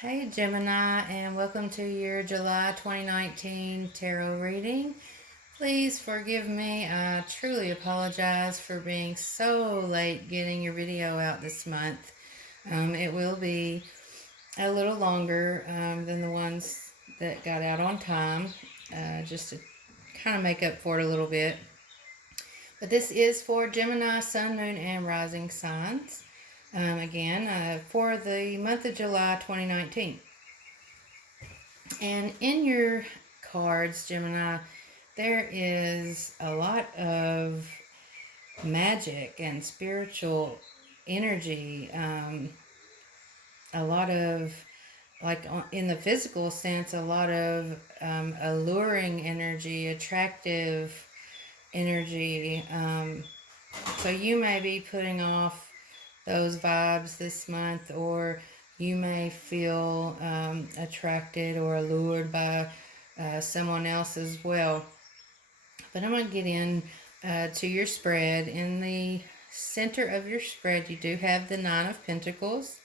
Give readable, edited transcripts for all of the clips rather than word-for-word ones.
Hey Gemini, and welcome to your July 2019 tarot reading. Please forgive me. I truly apologize for being so late getting your video out this month. It will be a little longer than the ones that got out on time, just to kind of make up for it a little bit. But this is for Gemini, Sun, Moon, and Rising signs. Again, for the month of July 2019. And in your cards, Gemini, there is a lot of magic and spiritual energy, a lot of, like in the physical sense, a lot of alluring energy, attractive energy. So you may be putting off those vibes this month, or you may feel attracted or allured by someone else as well. But I'm going to get in to your spread. In the center of your spread, you do have the Nine of Pentacles.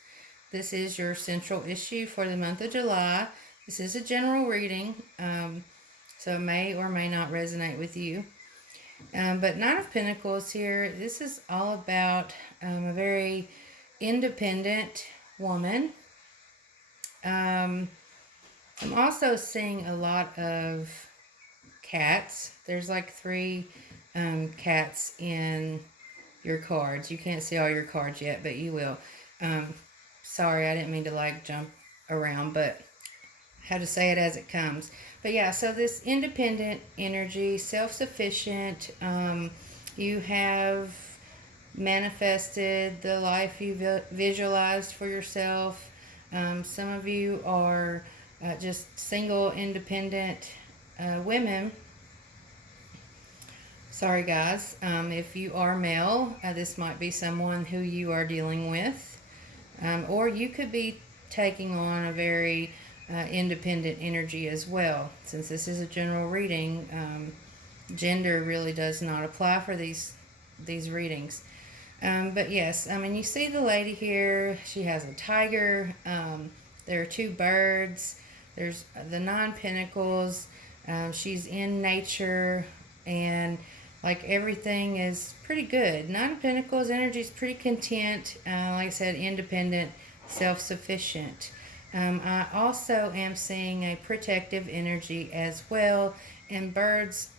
This is your central issue for the month of July. This is a general reading, so it may or may not resonate with you. But Nine of Pentacles here, this is all about a very independent woman. I'm also seeing a lot of cats. There's like three cats in your cards. You can't see all your cards yet, but you will. Sorry, I didn't mean to like jump around, but how to say it as it comes. But yeah, so this independent energy, self-sufficient, you have manifested the life you visualized for yourself. Some of you are just single, independent women. Sorry, guys. If you are male, this might be someone who you are dealing with. Or you could be taking on a very independent energy as well. Since this is a general reading, gender really does not apply for these readings. But yes, I mean, you see the lady here. She has a tiger. There are two birds. There's the Nine Pentacles. She's in nature, and like everything is pretty good. Nine Pentacles energy is pretty content. Like I said, independent, self-sufficient. I also am seeing a protective energy as well, and birds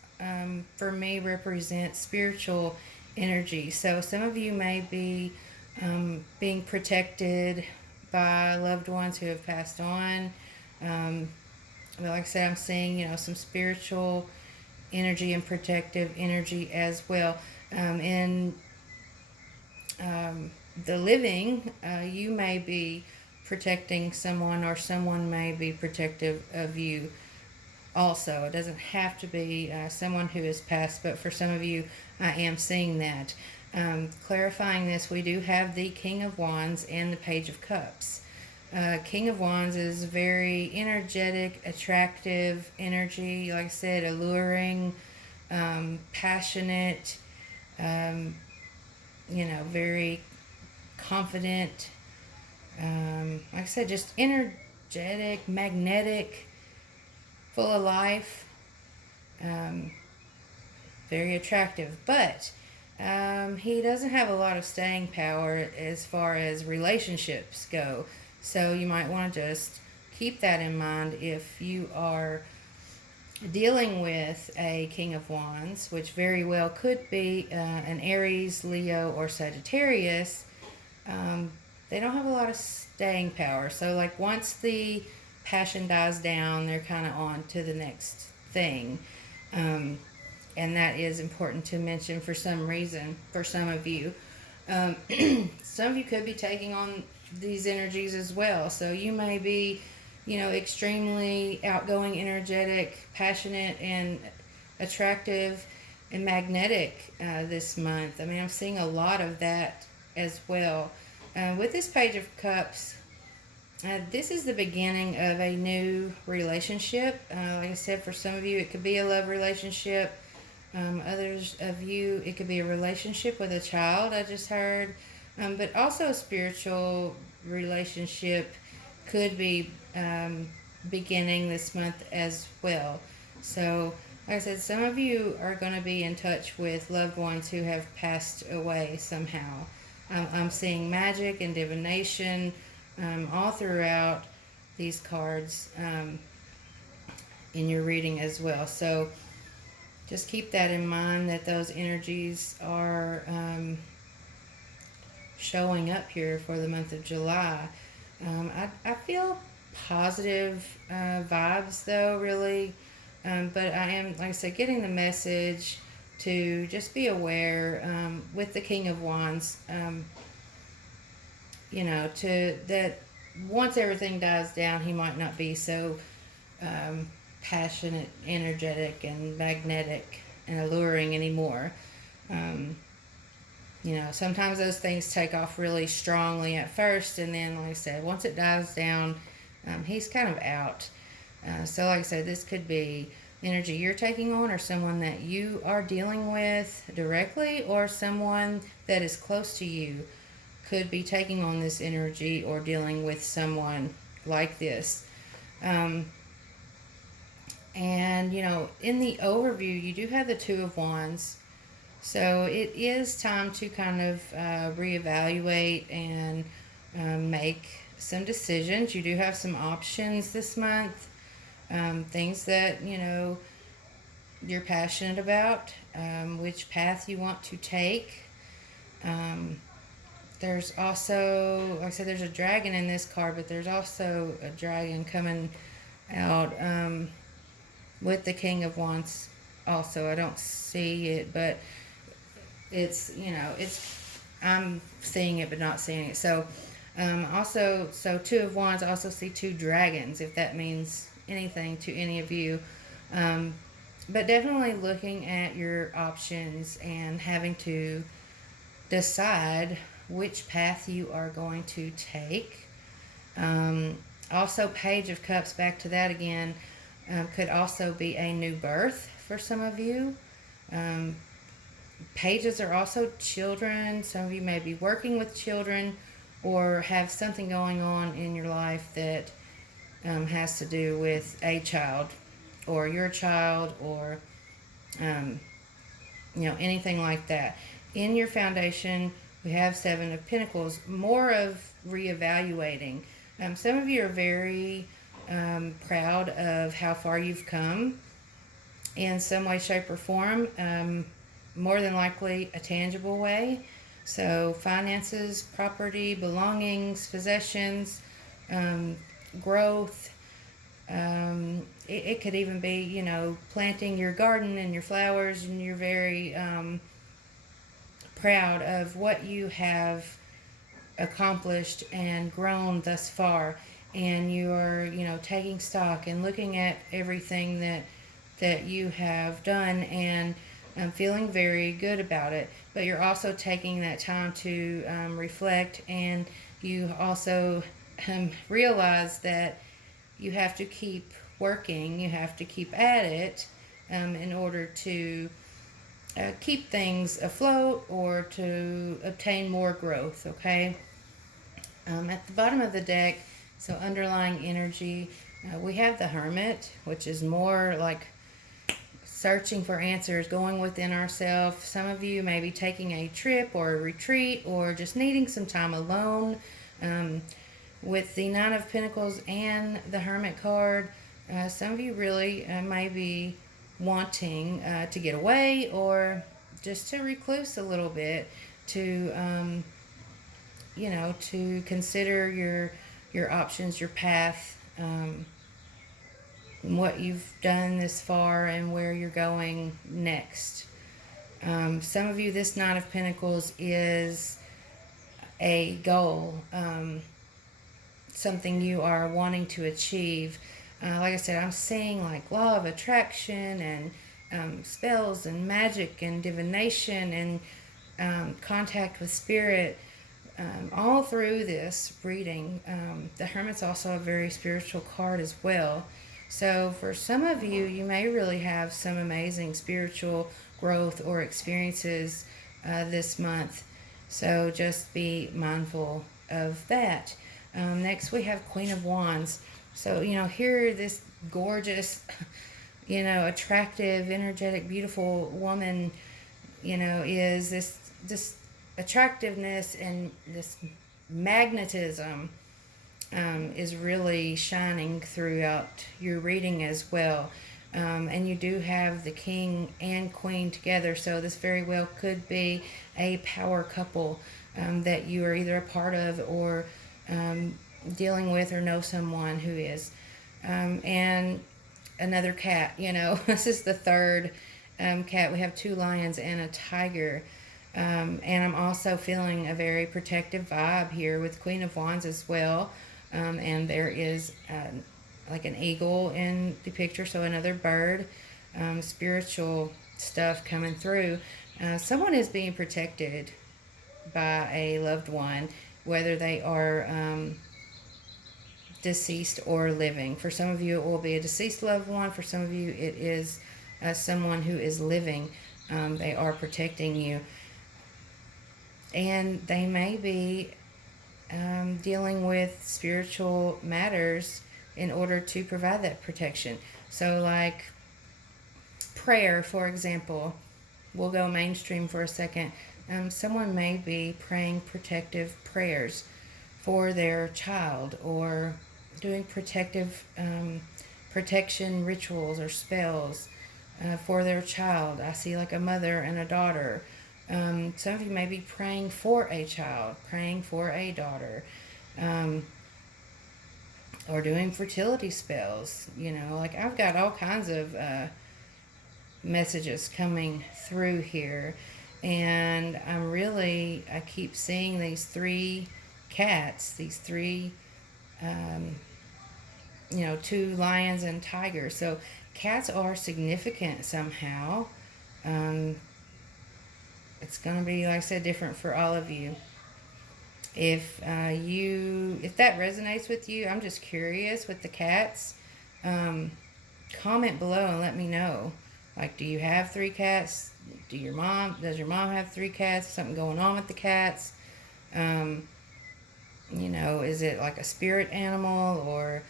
for me represent spiritual energy. So some of you may be being protected by loved ones who have passed on. But like I said, I'm seeing, some spiritual energy and protective energy as well. In the living, you may be protecting someone, or someone may be protective of you also. It doesn't have to be someone who has passed, but for some of you, I am seeing that. Clarifying this, we do have the King of Wands and the Page of Cups. King of Wands is very energetic, attractive energy, like I said, alluring, passionate, very confident. Like I said, just energetic, magnetic, full of life, very attractive. But he doesn't have a lot of staying power as far as relationships go. So you might want to just keep that in mind if you are dealing with a King of Wands, which very well could be an Aries, Leo, or Sagittarius. They don't have a lot of staying power. So like once the passion dies down, they're kind of on to the next thing. And that is important to mention for some reason for some of you. Some of you could be taking on these energies as well. So you may be, extremely outgoing, energetic, passionate, and attractive and magnetic this month. I mean, I'm seeing a lot of that as well. With this Page of Cups, this is the beginning of a new relationship. Like I said, for some of you, it could be a love relationship. Others of you, it could be a relationship with a child, I just heard. But also a spiritual relationship could be beginning this month as well. So, like I said, some of you are going to be in touch with loved ones who have passed away somehow. I'm seeing magic and divination all throughout these cards in your reading as well. So, just keep that in mind that those energies are showing up here for the month of July. I feel positive vibes though, really. But I am, like I said, getting the message to just be aware with the King of Wands, to that once everything dies down, he might not be so passionate, energetic, and magnetic and alluring anymore. Um, sometimes those things take off really strongly at first, and then, like I said, once it dies down, he's kind of out. So, like I said, this could be energy you're taking on, or someone that you are dealing with directly, or someone that is close to you could be taking on this energy or dealing with someone like this. And, in the overview, you do have the Two of Wands. So it is time to kind of reevaluate and make some decisions. You do have some options this month, things that, you're passionate about, which path you want to take. There's also, like I said, there's a dragon in this card, but there's also a dragon coming out with the King of Wands also. I don't see it, but I'm seeing it but not seeing it. So so Two of Wands, I also see two dragons, if that means anything to any of you. But definitely looking at your options and having to decide which path you are going to take. Also, Page of Cups, back to that again, could also be a new birth for some of you. Pages are also children. Some of you may be working with children or have something going on in your life that has to do with a child or your child, or anything like that. In your foundation, we have Seven of Pentacles, more of reevaluating. Some of you are very proud of how far you've come in some way, shape, or form. More than likely a tangible way. So finances, property, belongings, possessions, growth. It could even be, planting your garden and your flowers, and you're very proud of what you have accomplished and grown thus far. And you are, taking stock and looking at everything that you have done, and feeling very good about it. But you're also taking that time to reflect, and you also realize that you have to keep working, you have to keep at it in order to keep things afloat or to obtain more growth, okay? At the bottom of the deck, so underlying energy, we have the Hermit, which is more like searching for answers, going within ourselves. Some of you may be taking a trip or a retreat, or just needing some time alone. With the Nine of Pentacles and the Hermit card, some of you really may be wanting to get away, or just to recluse a little bit, to to consider your options, your path, what you've done this far and where you're going next. Some of you, this Nine of Pentacles is a goal, something you are wanting to achieve. Like I said, I'm seeing like law of attraction and spells and magic and divination and contact with spirit. All through this reading. The Hermit's also a very spiritual card as well. So for some of you, you may really have some amazing spiritual growth or experiences this month. So just be mindful of that. Next, we have Queen of Wands. So, here this gorgeous, attractive, energetic, beautiful woman, is this attractiveness and this magnetism is really shining throughout your reading as well. And you do have the king and queen together, so this very well could be a power couple that you are either a part of or dealing with or know someone who is. And another cat, this is the third cat. We have two lions and a tiger. And I'm also feeling a very protective vibe here with Queen of Wands as well. And there is like an eagle in the picture, so another bird, spiritual stuff coming through. Someone is being protected by a loved one, whether they are deceased or living. For some of you, it will be a deceased loved one. For some of you, it is someone who is living. They are protecting you. And they may be dealing with spiritual matters in order to provide that protection. So, like prayer, for example, we'll go mainstream for a second. Someone may be praying protective prayers for their child or doing protective protection rituals or spells for their child. I see like a mother and a daughter. Some of you may be praying for a child, praying for a daughter, or doing fertility spells. Like I've got all kinds of messages coming through here, and I keep seeing these three cats, these three, two lions and tigers. So cats are significant somehow. It's going to be, like I said, different for all of you. If that resonates with you, I'm just curious with the cats. Comment below and let me know. Like, do you have three cats? Does your mom have three cats? Something going on with the cats? Is it like a spirit animal or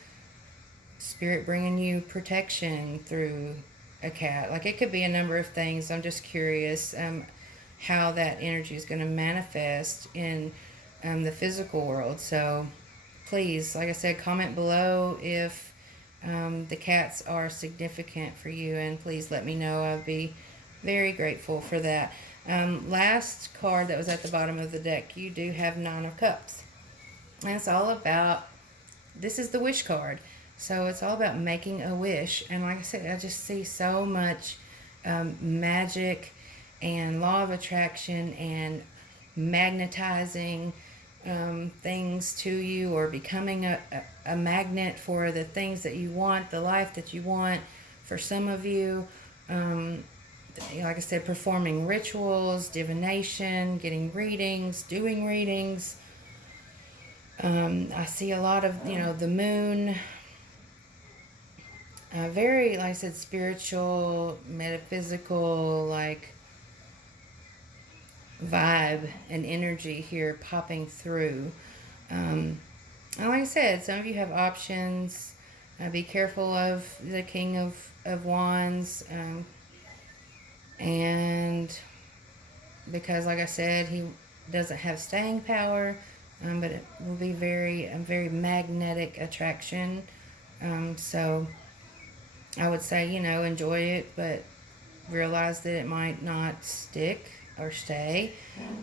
spirit bringing you protection through a cat? Like, it could be a number of things. I'm just curious how that energy is going to manifest in the physical world. So please, like I said, comment below if the cats are significant for you, and please let me know. I'd be very grateful for that. Last card that was at the bottom of the deck, you do have Nine of Cups. And it's all about, this is the wish card. So it's all about making a wish. And like I said, I just see so much magic and law of attraction and magnetizing things to you, or becoming a magnet for the things that you want, the life that you want. For some of you, like I said, performing rituals, divination, getting readings, doing readings. I see a lot of, the moon. Very, like I said, spiritual, metaphysical, like vibe and energy here popping through. And like I said, some of you have options. Be careful of the King of Wands. And because, like I said, he doesn't have staying power, but it will be very magnetic attraction. So I would say, enjoy it, but realize that it might not stick or stay.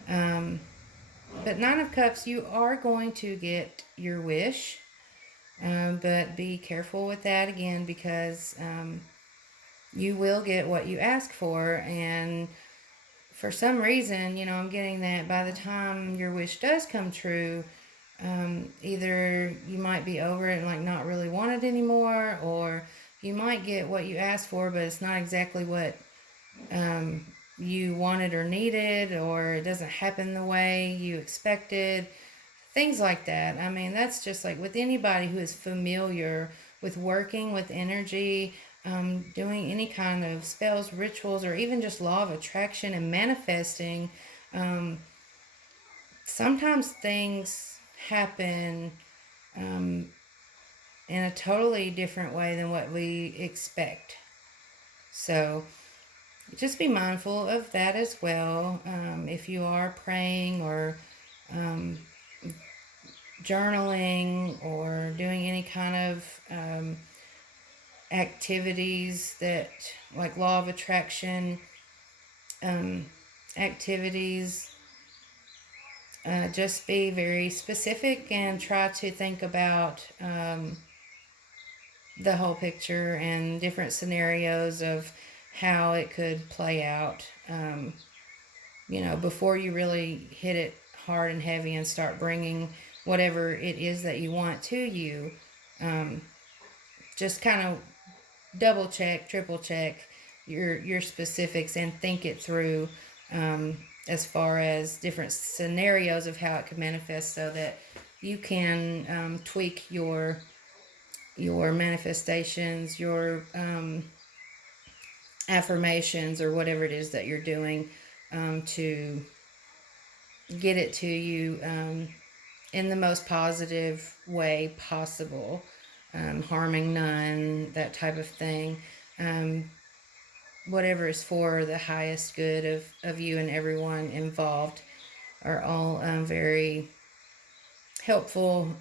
But Nine of Cups, you are going to get your wish, but be careful with that again, because you will get what you ask for. And for some reason, I'm getting that by the time your wish does come true, either you might be over it and like not really want it anymore, or you might get what you asked for, but it's not exactly what you wanted or needed, or it doesn't happen the way you expected. Things like that. I mean, that's just like with anybody who is familiar with working with energy, doing any kind of spells, rituals, or even just law of attraction and manifesting. Sometimes things happen in a totally different way than what we expect. So just be mindful of that as well. If you are praying or um, journaling or doing any kind of activities that, like law of attraction um, activities, just be very specific and try to think about the whole picture and different scenarios of how it could play out, before you really hit it hard and heavy and start bringing whatever it is that you want to you. Um, just kind of double check, triple check your specifics and think it through, as far as different scenarios of how it could manifest, so that you can tweak your manifestations, your affirmations, or whatever it is that you're doing, to get it to you in the most positive way possible, harming none, that type of thing. Um, Whatever is for the highest good of you and everyone involved are all very helpful.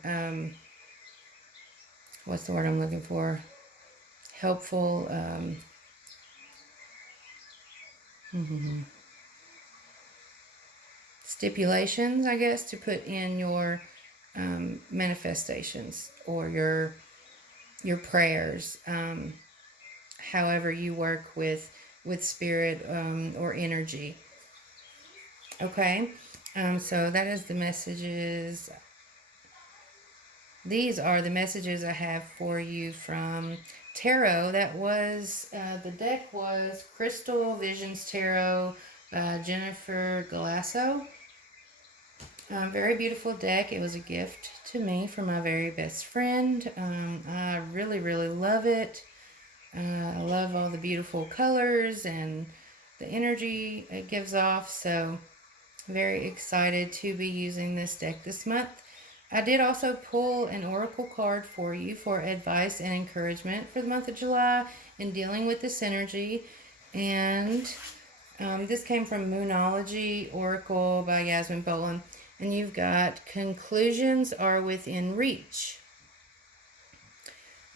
What's the word I'm looking for? Helpful. Stipulations, I guess, to put in your manifestations or your prayers. However you work with spirit or energy. Okay, so that is the messages. These are the messages I have for you from Tarot. That was, the deck was Crystal Visions Tarot by Jennifer Galasso. Very beautiful deck. It was a gift to me from my very best friend. I really, really love it. I love all the beautiful colors and the energy it gives off. So very excited to be using this deck this month. I did also pull an oracle card for you for advice and encouragement for the month of July in dealing with this energy. And this came from Moonology Oracle by Yasmin Boland. And you've got conclusions are within reach.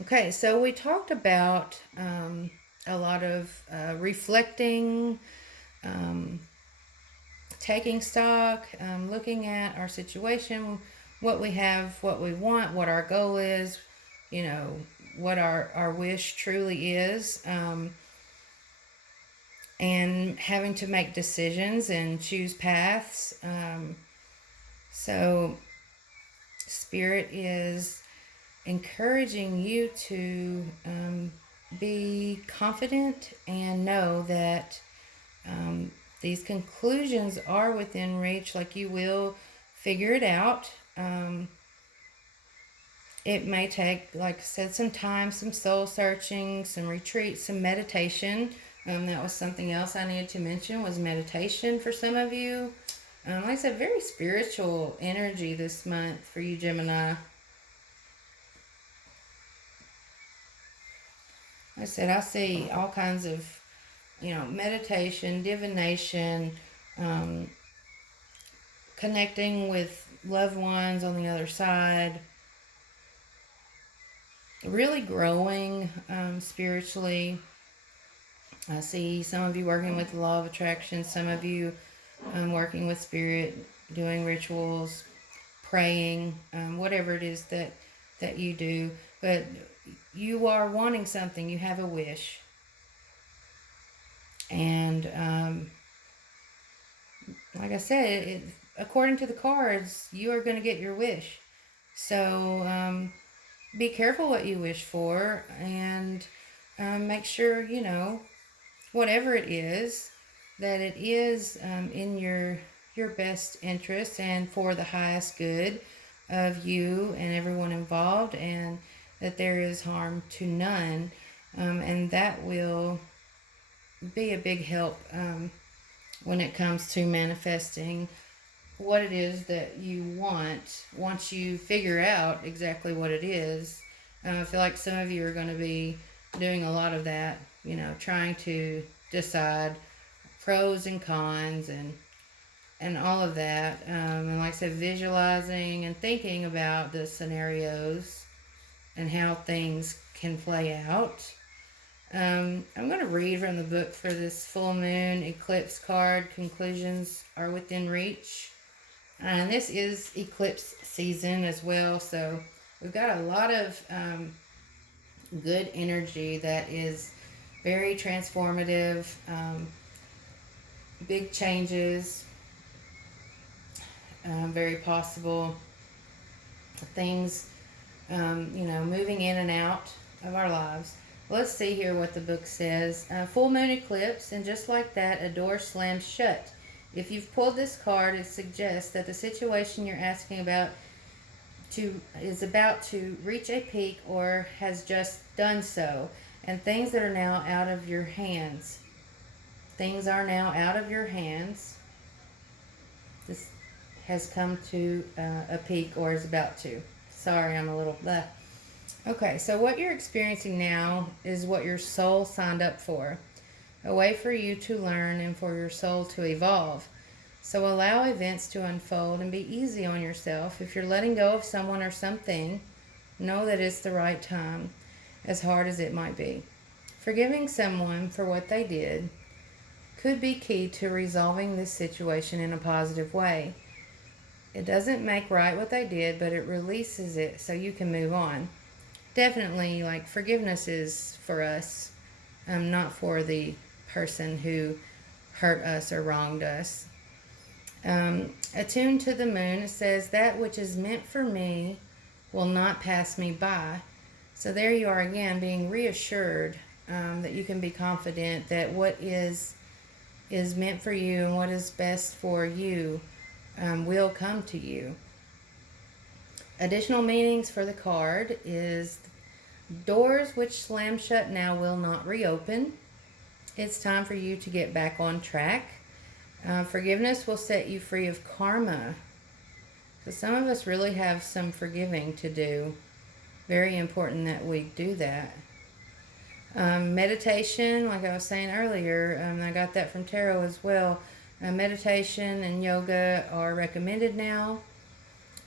Okay, so we talked about a lot of reflecting, taking stock, looking at our situation, what we have, what we want, what our goal is, what our wish truly is, and having to make decisions and choose paths. So Spirit is encouraging you to be confident and know that these conclusions are within reach. Like, you will figure it out. It may take, like I said, some time, some soul searching, some retreat, some meditation. That was something else I needed to mention, was meditation for some of you. Like I said, very spiritual energy this month for you, Gemini. Like I said, I see all kinds of, meditation, divination, connecting with loved ones on the other side, really growing spiritually. I see some of you working with the law of attraction, some of you working with spirit, doing rituals, praying, whatever it is that you do. But you are wanting something, you have a wish. And like I said, according to the cards, you are going to get your wish. So be careful what you wish for, and make sure, whatever it is, that it is in your best interest and for the highest good of you and everyone involved, and that there is harm to none. And that will be a big help when it comes to manifesting what it is that you want once you figure out exactly what it is. I feel like some of you are going to be doing a lot of that, trying to decide pros and cons and all of that. And like I said, visualizing and thinking about the scenarios and how things can play out. I'm going to read from the book for this full moon eclipse card. Conclusions are within reach. And this is eclipse season as well. So we've got a lot of good energy that is very transformative, big changes, very possible things, moving in and out of our lives. Let's see here what the book says. Full moon eclipse, and just like that, a door slams shut. If you've pulled this card, it suggests that the situation you're asking about is about to reach a peak or has just done so, and things that are now out of your hands. Things are now out of your hands. This has come to a peak or is about to. Sorry, I'm a little blah. Okay, so what you're experiencing now is what your soul signed up for. A way for you to learn and for your soul to evolve. So allow events to unfold and be easy on yourself. If you're letting go of someone or something, know that it's the right time, as hard as it might be. Forgiving someone for what they did could be key to resolving this situation in a positive way. It doesn't make right what they did, but it releases it so you can move on. Definitely, like, forgiveness is for us, not for the person who hurt us or wronged us. Attuned to the moon, it says, that which is meant for me will not pass me by. So there you are again, being reassured that you can be confident that what is meant for you and what is best for you will come to you. Additional meanings for the card is doors which slam shut now will not reopen. It's time for you to get back on track. Forgiveness will set you free of karma. So some of us really have some forgiving to do. Very important that we do that. Meditation, like I was saying earlier, I got that from tarot as well. Meditation and yoga are recommended now.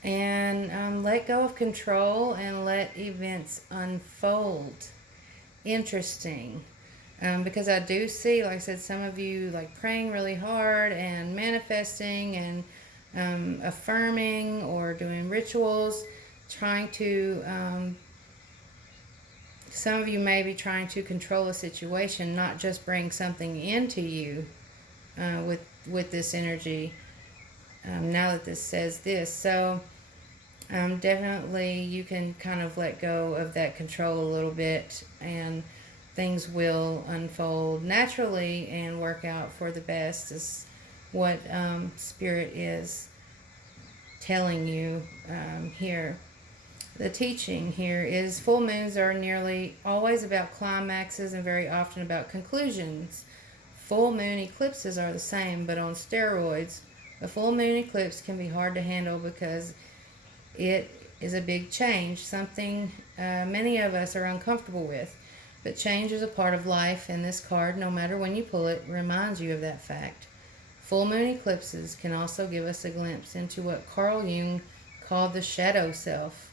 And let go of control and let events unfold. Interesting. Because I do see, like I said, some of you like praying really hard and manifesting and affirming or doing rituals, trying to, some of you may be trying to control a situation, not just bring something into you with this energy. Now that this says this, so definitely you can kind of let go of that control a little bit, and things will unfold naturally and work out for the best, is what Spirit is telling you here. The teaching here is full moons are nearly always about climaxes and very often about conclusions. Full moon eclipses are the same, but on steroids. A full moon eclipse can be hard to handle because it is a big change, something many of us are uncomfortable with. But change is a part of life, and this card, no matter when you pull it, reminds you of that fact. Full moon eclipses can also give us a glimpse into what Carl Jung called the shadow self.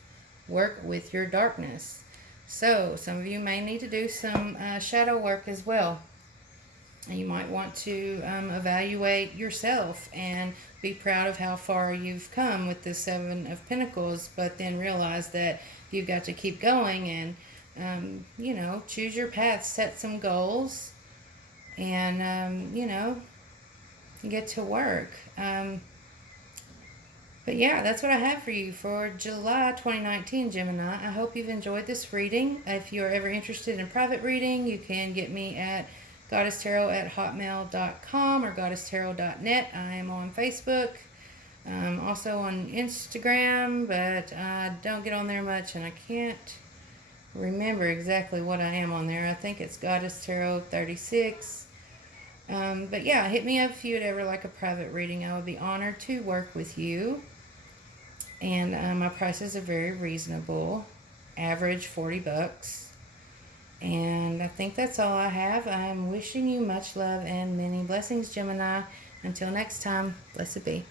Work with your darkness. So, some of you may need to do some shadow work as well. And you might want to evaluate yourself and be proud of how far you've come with the Seven of Pentacles, but then realize that you've got to keep going and, choose your path, set some goals, and, get to work. But yeah, that's what I have for you for July 2019, Gemini. I hope you've enjoyed this reading. If you're ever interested in private reading, you can get me at goddesstarot@hotmail.com or goddesstarot.net. I am on Facebook, also on Instagram, but I don't get on there much, and I can't remember exactly what I am on there. I think it's Goddess Tarot 36. But yeah, hit me up if you'd ever like a private reading. I would be honored to work with you. And my prices are very reasonable, average $40. And I think that's all I have. I'm wishing you much love and many blessings, Gemini. Until next time, blessed be.